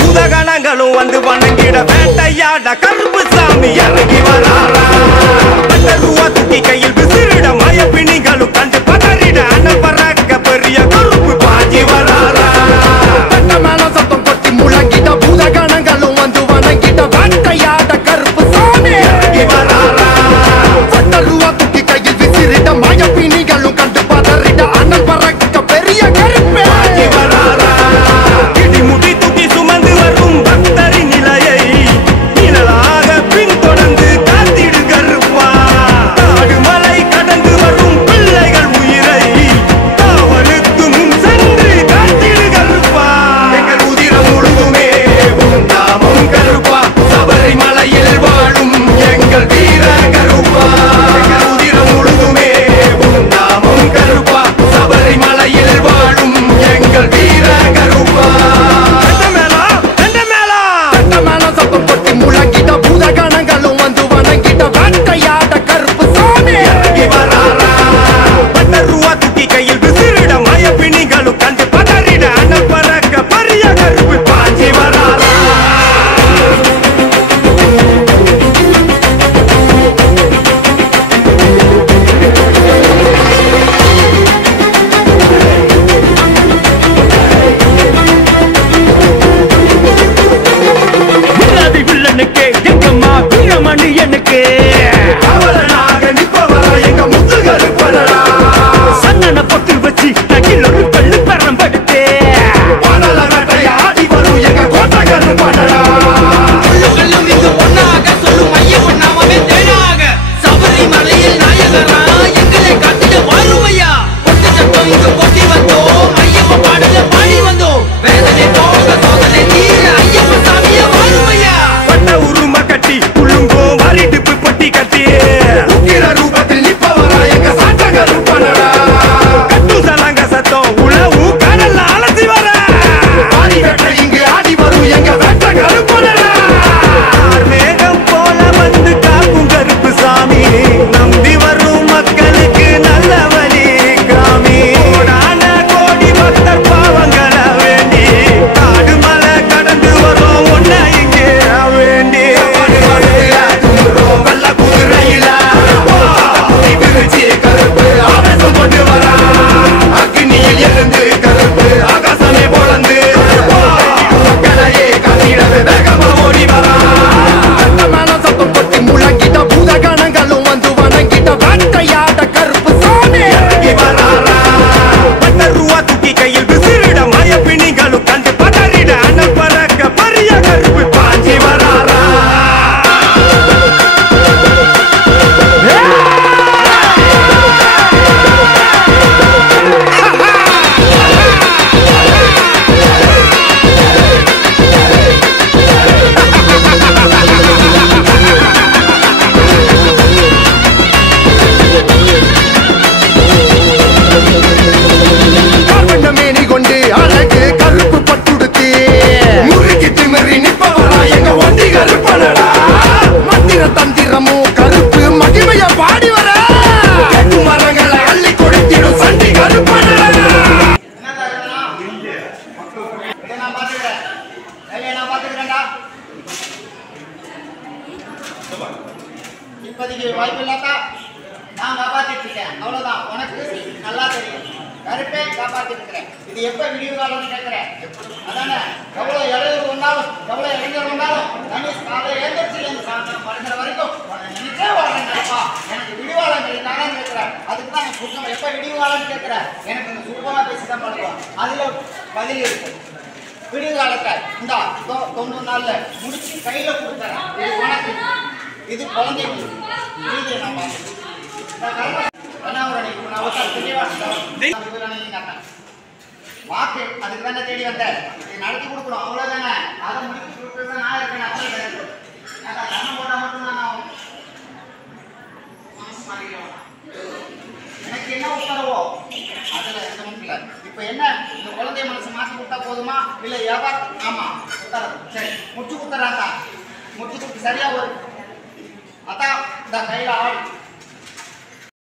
பூதகணங்களும் வந்து வணங்கிட வேட்டையாட கருப்பு சாமி இறங்கி வராரா. ரூபா தூக்கி கையில் விசிறிட மயப்பிணிகளும் கண்டு பதறிட அனல் பறக்க பெரிய கருப்பு பாஞ்சி வராரா. மேல சத்தம் கொட்டி முழங்கிட பூதகணங்களும் வந்து வணங்கிட வேட்டையாட கருப்பு சாமி இறங்கி வராரா. ரூபா தூக்கி கையில் விசிறிட மயப்பிணிகளும் கண்டு பதறிட அனல் பறக்க பெரிய கருப்பு பாஞ்சி வராரா. இடிமுடி தூக்கி சுமந்து வரும் பக்தரின் நிலையை நிழலாக பின்தொடர்ந்து காத்திடு கருப்பா. காடு மலை கடந்து வரும் பிள்ளைகள் உயிரை காவலுக்கு முன் சென்று காத்திடு கருப்பா. எங்கள் உதிரம் முழுதுமே உன் நாமம் கருப்பா. சபரிமலையில் வாழும் எங்கள் வீர கருப்பா. எங்கள் உதிரம் முழுதுமே உன் நாமம் கருப்பா. சபரிமலையில் வாழும் எங்கள் வீர கருப்பா. சத்தம் கொட்டி முழங்கிட பூதகணங்களும் வந்து வணங்கிட வேட்டையாட கருப்பு சாமி இறங்கி வராரா. ரூபா தூக்கி கையில் விசிறிட மயப்பிணிகளும் கண்டு பதறிட அனல் பறக்க பெரிய கருப்பு பாஞ்சி வராரா. வில்லனுக்கு எங்கம்மா வீரமணி எனக்கு அவலனாக நிப்பவரா எங்க முத்து கருப்பனடா. சன்னன பொட்டு வச்சு தகில் ஒரு பள்ளு பரம் படுத்து பாடல வேட்டைய ஆடி வரும் எங்க கோட்டை கருப்பனடா. சொல்லுகளும் இங்கு ஒன்னாக சொல்லும் ஐயப்பன் நாமமே தேனாக சபரிமலையில் நாயகரா எங்களை காட்டிட வாருமையா. கொட்டு சட்டம் இங்கு கொட்டி வந்தோம் ஐயப்பன் பாடல பாடி வந்தோம். வேதனை போக சோதனை தீர ஐயப்பன் சாமிய வாருமையா. பட்ட உரும கட்டி புள்ளுங்கோ வாரிட்டு பொட்டி கட்டி உக்கிர ரூபத்தில் நிப்பவரா எங்க சாட்ட கருப்பனடா. கட்டு சலங்க சத்தம் உளவு கடல்ல அலசி வர பாடி வெட்ட இங்கு ஆடி வரும் எங்க வெட்ட கருப்பனடா. மேகம் போல வந்து காக்கும் கருப்பு சாமி நம்பி வரும் மக்களுக்கு நல்ல வழி காமி. கோடான கோடி பக்தர் பாவங்களை வேண்டி காடு மலை கடந்து வரும் ஒன்ன இங்கே வேண்டி வெள்ள குதிரையில விரிச்சி கருப்பு ஆவேசம் கொண்டு வரா. அக்னியில் இருந்து கருப்பு ஆகாசமே பொழந்து மக்களையே கத்திடவே வேகமா ஓடி வரா. மேல சத்தம் கொட்டி முழங்கிட பூதகணங்களும் வந்து வணங்கிட வேட்டையாட கருப்பு சாமி இறங்கி வராரா. ரூபா தூக்கி கையில் விசிறிட மயப்பிணிகளும் கண்டு பதறிட அனல் பறக்க பெரிய கருப்பு பாஞ்சி வராரா. கார்பண்ட மேனி கொண்டு அழகு கருப்பு பட்டுடுத்தி முறுக்கி திமிரி நிப்பவரா எங்க ஒண்டி கருப்பனடா. மந்திர தந்திரமும் கருப்பு மகிமைய பாடி வர கட்டு மரங்களை அள்ளி கொடுத்திடும் சண்டி கருப்பனடா. நான் பாத்துக்கிறேன் நான் பாத்துக்கிறேன்டா. இப்போதைக்கு வாய்ப்பு இல்லாதா நான் காப்பாத்திட்டு இருக்கேன் அவ்வளவுதான். உனக்கு நல்லா தெரியும் கருப்பே காப்பாத்திட்டு இருக்கிறேன். இது எப்ப விடிவு காலம்னு கேட்கிறேன் அதானே. எவ்வளவு இடையூறு வந்தாலும் எவ்வளவு இளைஞர் வந்தாலும் கணேஷ் காலையில் எழுந்திரிச்சு எங்க சாயந்தரம் படுக்கிற வரைக்கும் நினைச்சே வாழ்றேன்ப்பா. எனக்கு விடிவாளம் கிடைத்தாலும் கேட்கிறேன். அதுக்கு தான் எனக்கு சுத்தம் எப்ப விடிவு காலம்னு கேட்கிறேன். எனக்கு இந்த சுத்தமா பேசி தான் பழக்கம். அதுல பதில் இருக்கு. விடிவு காலத்தை இந்தா 90 நாள்ல முடிச்சு கையில கொடுத்துறேன். இது உனக்கு இது குழந்தைக்கு இது நான் பார்த்து வாக்கு அதுக்கு தானே தேடி வந்தேன். நடத்தி கொடுக்கணும் அவ்வளவுதானே. அதை முடிச்சு கொடுக்குறது நான் இருக்கேன். கண்ணம் போட்டா மட்டும் நான் எனக்கு என்ன உத்தரவோ அதுல எந்த மட்டும் இல்லை. இப்ப என்ன இந்த குழந்தைய மனசு மாற்றி கொடுத்தா போதுமா இல்ல வியாபாரம்? ஆமா உத்தரவு சரி முடிச்சு கொடுத்துறாங்க. முடிச்சு கொடுத்து சரியா வரும். அதான் இந்த கையில ஆள்